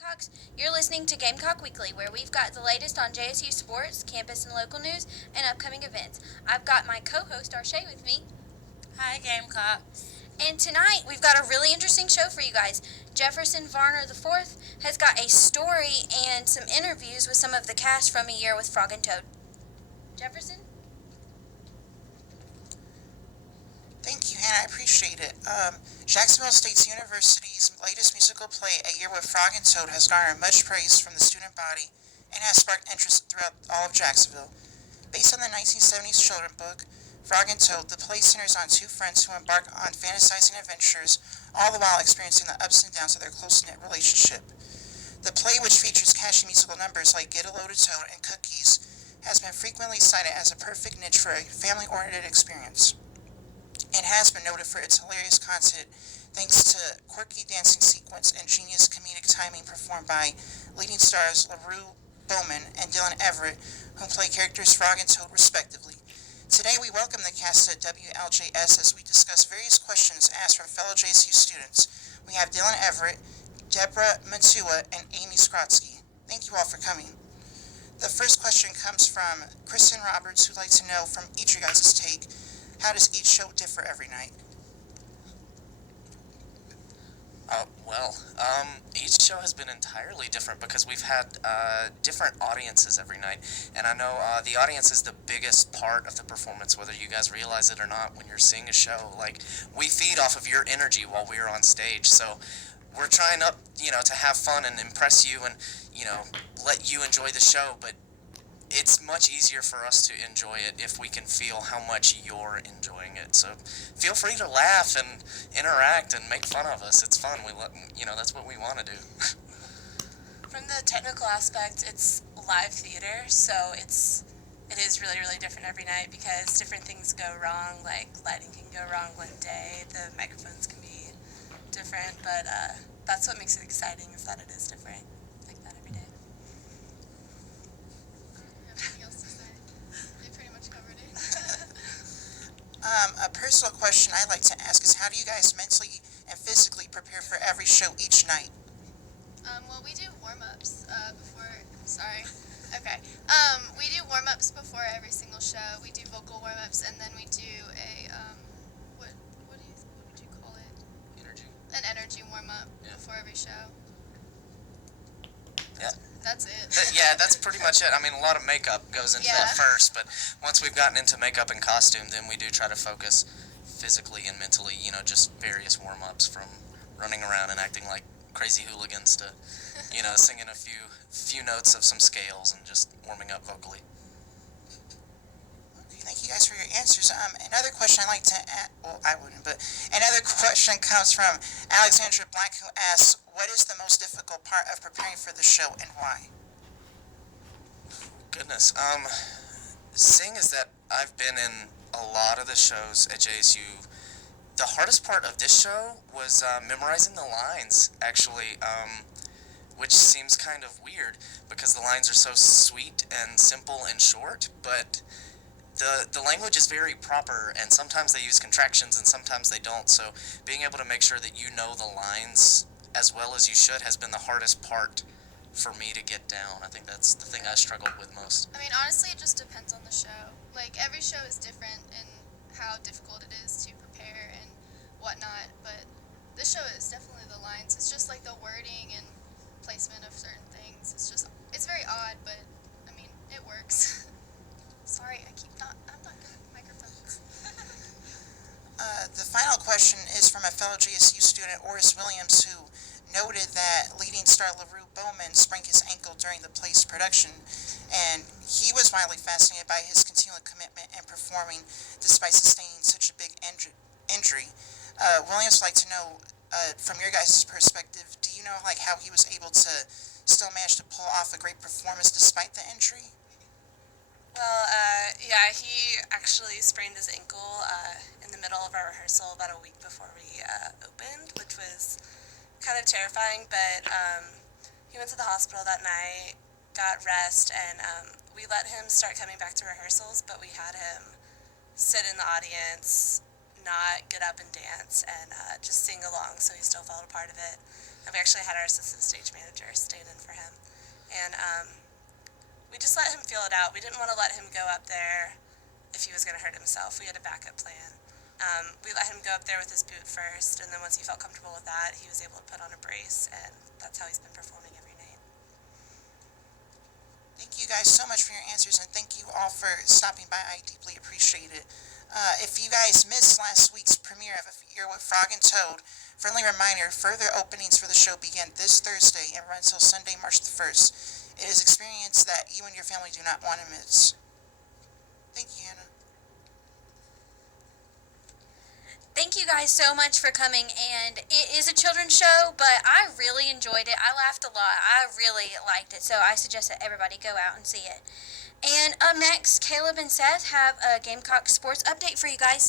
Gamecocks. You're listening to Gamecock Weekly, where we've got the latest on JSU sports, campus and local news, and upcoming events. I've got my co-host, Arshay, with me. Hi, Gamecock. And tonight, we've got a really interesting show for you guys. Jefferson Varner IV has got a story and some interviews with some of the cast from A Year with Frog and Toad. Jefferson? Thank you, Hannah. I appreciate it. Jacksonville State University's latest musical play, A Year with Frog and Toad, has garnered much praise from the student body and has sparked interest throughout all of Jacksonville. Based on the 1970s children's book, Frog and Toad, the play centers on two friends who embark on fantasizing adventures, all the while experiencing the ups and downs of their close-knit relationship. The play, which features catchy musical numbers like Get a Loaded Toad and Cookies, has been frequently cited as a perfect niche for a family-oriented experience, and has been noted for its hilarious content thanks to quirky dancing sequence and genius comedic timing performed by leading stars LaRue Bowman and Dylan Everett, who play characters Frog and Toad respectively. Today we welcome the cast at WLJS as we discuss various questions asked from fellow JSU students. We have Dylan Everett, Deborah Matua, and Amy Skrotsky. Thank you all for coming. The first question comes from Kristen Roberts, who'd like to know from each of you guys' take, how does each show differ every night? Each show has been entirely different because we've had different audiences every night. And I know the audience is the biggest part of the performance, whether you guys realize it or not when you're seeing a show. Like, we feed off of your energy while we're on stage. So we're trying to have fun and impress you and, let you enjoy the show. But it's much easier for us to enjoy it if we can feel how much you're enjoying it. So feel free to laugh and interact and make fun of us. It's fun. That's what we want to do. From the technical aspect, it's live theater, so it is really, really different every night because different things go wrong, like lighting can go wrong one day, the microphones can be different, but that's what makes it exciting, is that it is different like that every day. A personal question I'd like to ask is, how do you guys mentally and physically prepare for every show each night? Well, we do warm-ups before. Sorry. Okay. We do warm-ups before every single show. We do vocal warm-ups, and then we do a what would you call it? Energy. An energy warm-up before every show. Yeah. That's it. Yeah, that's pretty much it. I mean, a lot of makeup goes into that first, but once we've gotten into makeup and costume, then we do try to focus physically and mentally, just various warm-ups, from running around and acting like crazy hooligans to, singing a few notes of some scales and just warming up vocally. Okay, thank you guys for your answers. Another question I'd like to ask, well, I wouldn't, but another question comes from Alexandra Black, who asks, what is the most difficult part of preparing for the show and why? Goodness. Seeing as that I've been in a lot of the shows at JSU, the hardest part of this show was memorizing the lines, actually, which seems kind of weird because the lines are so sweet and simple and short, but the language is very proper, and sometimes they use contractions and sometimes they don't, so being able to make sure that you know the lines as well as you should has been the hardest part for me to get down. I think that's the thing I struggled with most. I mean, honestly, it just depends on the show. Like, every show is different in how difficult it is to prepare and whatnot, but this show is definitely the lines. It's just like the wording and placement of certain things. It's very odd, but, I mean, it works. Sorry, I'm not good with microphones. The final question is from a fellow JSU student, Oris Williams, who noted that leading star LaRue Bowman sprained his ankle during the play's production, and he was mildly fascinated by his continual commitment and performing despite sustaining such a big injury. Williams would like to know, from your guys' perspective, do you know how he was able to still manage to pull off a great performance despite the injury? Well, he actually sprained his ankle in the middle of our rehearsal about a week before we opened, which was kind of terrifying, but he went to the hospital that night, got rest, and we let him start coming back to rehearsals, but we had him sit in the audience, not get up and dance, and just sing along, so he still felt a part of it. and we actually had our assistant stage manager stand in for him. And we just let him feel it out. We didn't want to let him go up there if he was going to hurt himself. We had a backup plan. We let him go up there with his boot first, and then once he felt comfortable with that, he was able to put on a brace, and that's how he's been performing every night. Thank you guys so much for your answers, and thank you all for stopping by. I deeply appreciate it. If you guys missed last week's premiere of A Year with Frog and Toad, friendly reminder, further openings for the show begin this Thursday and run until Sunday, March the 1st. It is an experience that you and your family do not want to miss. Thank you, Hannah. Thank you guys so much for coming, and it is a children's show, but I really enjoyed it. I laughed a lot. I really liked it, so I suggest that everybody go out and see it. And up next, Caleb and Seth have a Gamecock sports update for you guys.